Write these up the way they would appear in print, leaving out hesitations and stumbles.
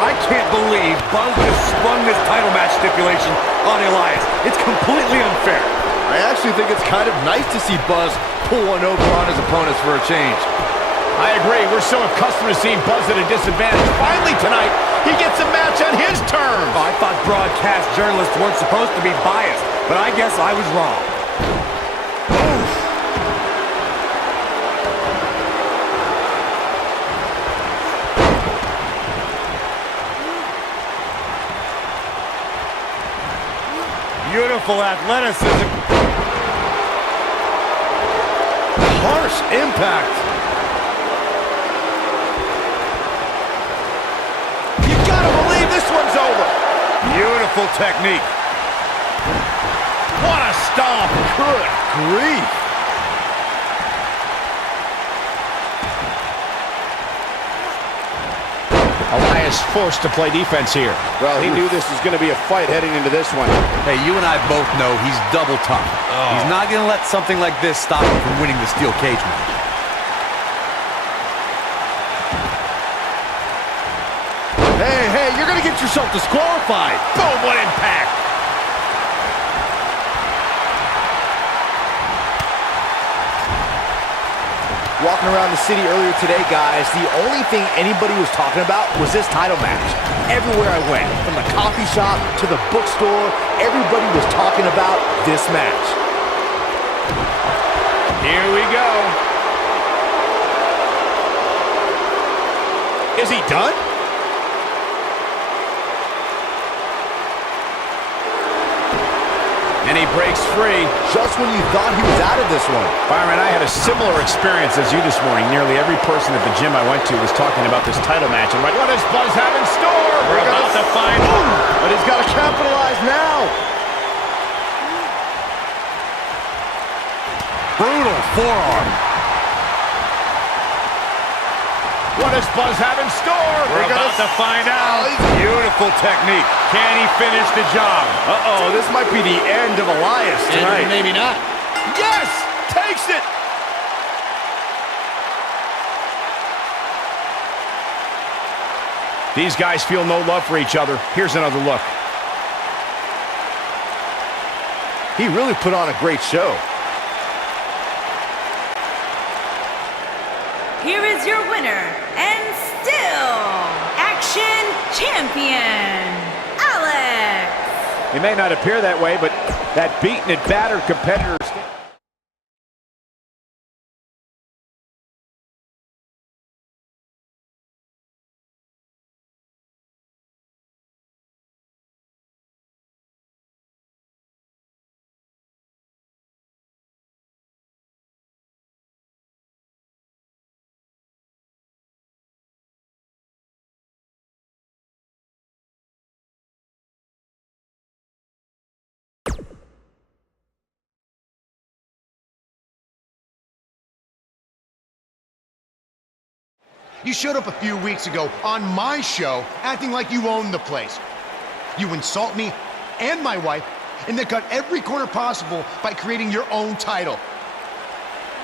I can't believe Buzz just sprung this title match stipulation on Elias. It's completely unfair. I actually think it's kind of nice to see Buzz pull one over on his opponents for a change. I agree. We're so accustomed to seeing Buzz at a disadvantage. Finally tonight, he gets a match on his terms. Oh, I thought broadcast journalists weren't supposed to be biased, but I guess I was wrong. Beautiful athleticism. Harsh impact. You gotta believe this one's over. Beautiful technique. What a stomp. Good grief. Elias forced to play defense here. Well, he knew this was going to be a fight heading into this one. Hey, you and I both know he's double tough. He's not going to let something like this stop him from winning the steel cage match. Hey, you're going to get yourself disqualified. Boom, what impact. Walking around the city earlier today, guys, the only thing anybody was talking about was this title match. Everywhere I went, from the coffee shop to the bookstore, everybody was talking about this match. Here we go. Is he done? And he breaks free. Just when you thought he was out of this one. Byron, I had a similar experience as you this morning. Nearly every person at the gym I went to was talking about this title match. I'm like, what does Buzz have in store? We're about to find out. But he's got to capitalize now. Brutal forearm. What does Buzz have in store? We're about to find out. Beautiful technique. Can he finish the job? Uh-oh, this might be the end of Elias tonight. Maybe not. Yes! Takes it! These guys feel no love for each other. Here's another look. He really put on a great show. Here is your winner, and still Action Champion, Alex. He may not appear that way, but that beaten and battered competitor. You showed up a few weeks ago on my show acting like you own the place. You insult me and my wife and then cut every corner possible by creating your own title.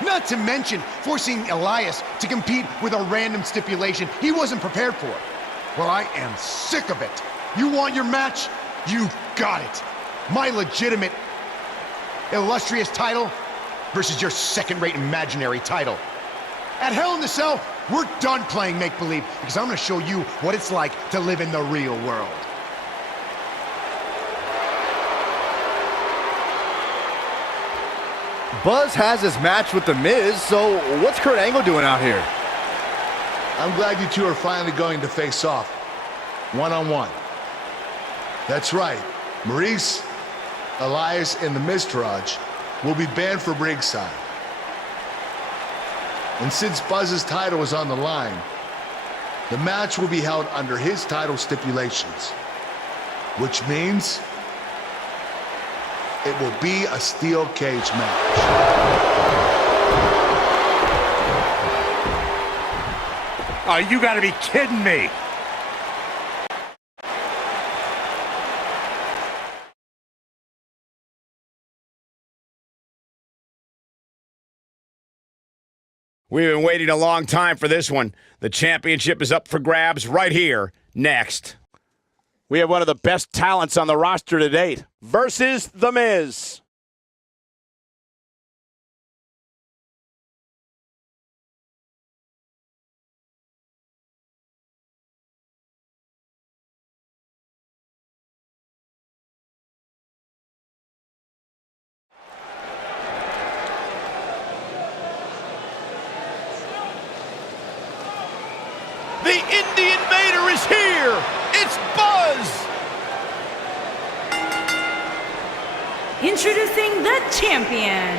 Not to mention forcing Elias to compete with a random stipulation he wasn't prepared for. Well, I am sick of it. You want your match? You got it. My legitimate, illustrious title versus your second-rate imaginary title. At Hell in the Cell, we're done playing make-believe because I'm going to show you what it's like to live in the real world. Buzz has his match with The Miz, so what's Kurt Angle doing out here? I'm glad you two are finally going to face off, one-on-one. That's right, Maurice, Elias, and the Miztourage will be banned from ringside. And since Buzz's title is on the line, the match will be held under his title stipulations, which means it will be a steel cage match. Oh, you gotta be kidding me. We've been waiting a long time for this one. The championship is up for grabs right here Next, we have one of the best talents on the roster to date versus The Miz. The Indie Invader is here! It's Buzz! Introducing the champion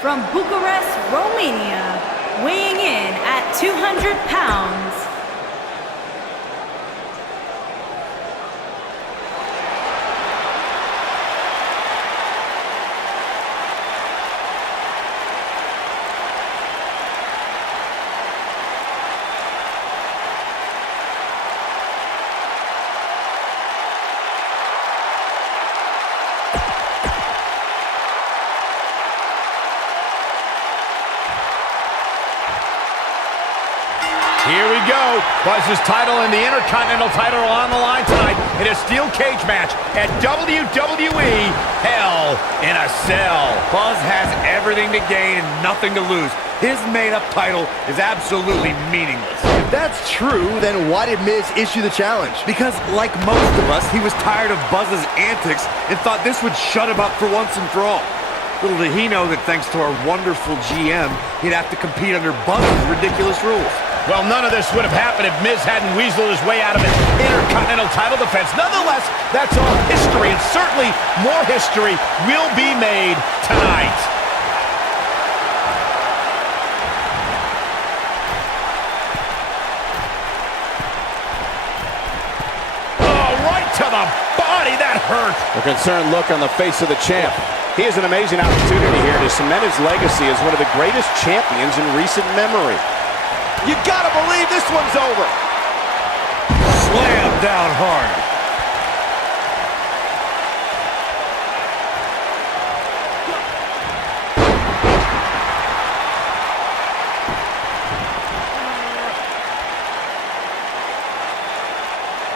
from Bucharest, Romania, weighing in at 200 pounds. Here we go. Buzz's title and the Intercontinental title are on the line tonight in a steel cage match at WWE Hell in a Cell. Buzz has everything to gain and nothing to lose. His made-up title is absolutely meaningless. If that's true, then why did Miz issue the challenge? Because, like most of us, he was tired of Buzz's antics and thought this would shut him up for once and for all. Little did he know that thanks to our wonderful GM, he'd have to compete under Buzz's ridiculous rules. Well, none of this would have happened if Miz hadn't weaseled his way out of an Intercontinental title defense. Nonetheless, that's all history, and certainly more history will be made tonight. Oh, right to the body. That hurt. A concerned look on the face of the champ. He has an amazing opportunity here to cement his legacy as one of the greatest champions in recent memory. You gotta believe this one's over. Slam down hard.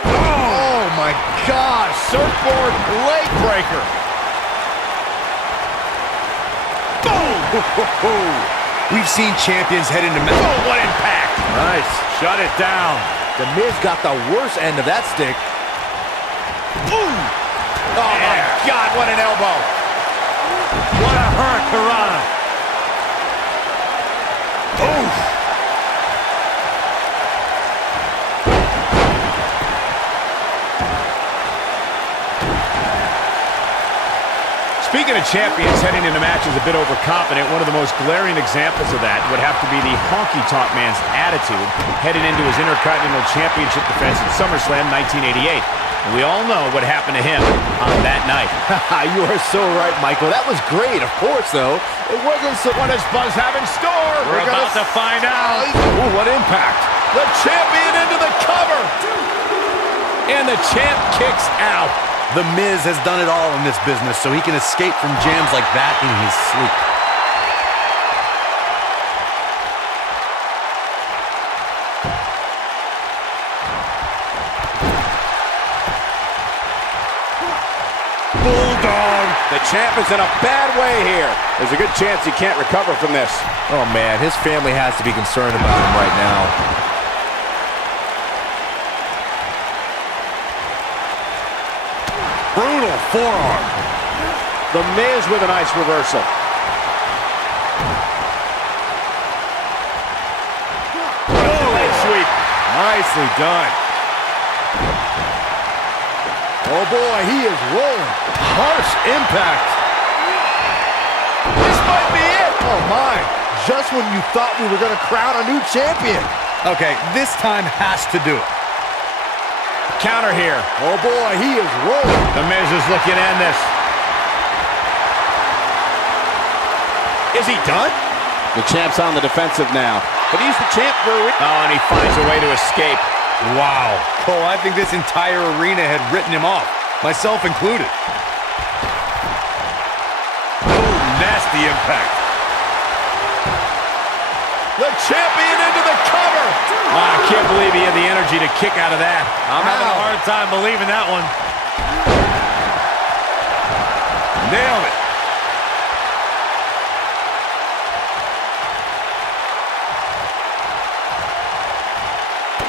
Oh my gosh, surfboard leg breaker. Boom! We've seen champions head into match. Oh, what impact! Nice. Shut it down. The Miz got the worst end of that stick. Boom! Oh my God, what an elbow! What a hurt, Piranha. Oof. Speaking of champions heading into matches a bit overconfident, one of the most glaring examples of that would have to be the honky-tonk man's attitude heading into his Intercontinental Championship defense at SummerSlam 1988. And we all know what happened to him on that night. You are so right, Michael. That was great, of course, though. It wasn't so... What does Buzz have in store? We're about to find out. Ooh, what impact. The champion into the cover! And the champ kicks out. The Miz has done it all in this business, so he can escape from jams like that in his sleep. Bulldog! The champ is in a bad way here. There's a good chance he can't recover from this. Oh, man, his family has to be concerned about him right now. Brutal forearm. The Miz with a nice reversal. Oh, leg sweep. Nicely done. Oh, boy, he is rolling. Harsh impact. This might be it. Oh, my. Just when you thought we were going to crown a new champion. Okay, this time has to do it. Counter here. Oh, boy, he is rolling. The Miz is looking to end this. Is he done? The champ's on the defensive now. But he's the champ for a reason. Oh, and he finds a way to escape. Wow. Cole, I think this entire arena had written him off, myself included. Ooh, nasty impact. The champion into the cover. I can't believe he had the energy to kick out of that. I'm having a hard time believing that one. Nailed it.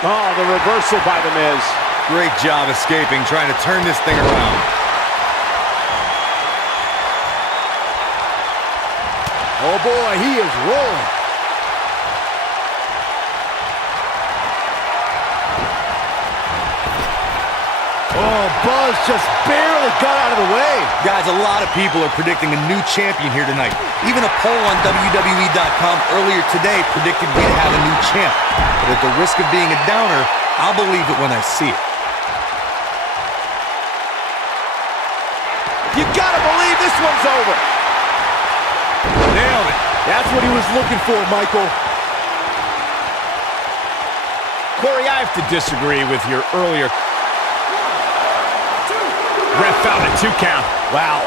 Oh, the reversal by The Miz. Great job escaping, trying to turn this thing around. Oh boy, he is rolling. Oh, Buzz just barely got out of the way. Guys, a lot of people are predicting a new champion here tonight. Even a poll on WWE.com earlier today predicted we'd have a new champ. But at the risk of being a downer, I'll believe it when I see it. You gotta believe this one's over. Nailed it. That's what he was looking for, Michael. Corey, I have to disagree with your earlier... Ref found a 2 count. Wow.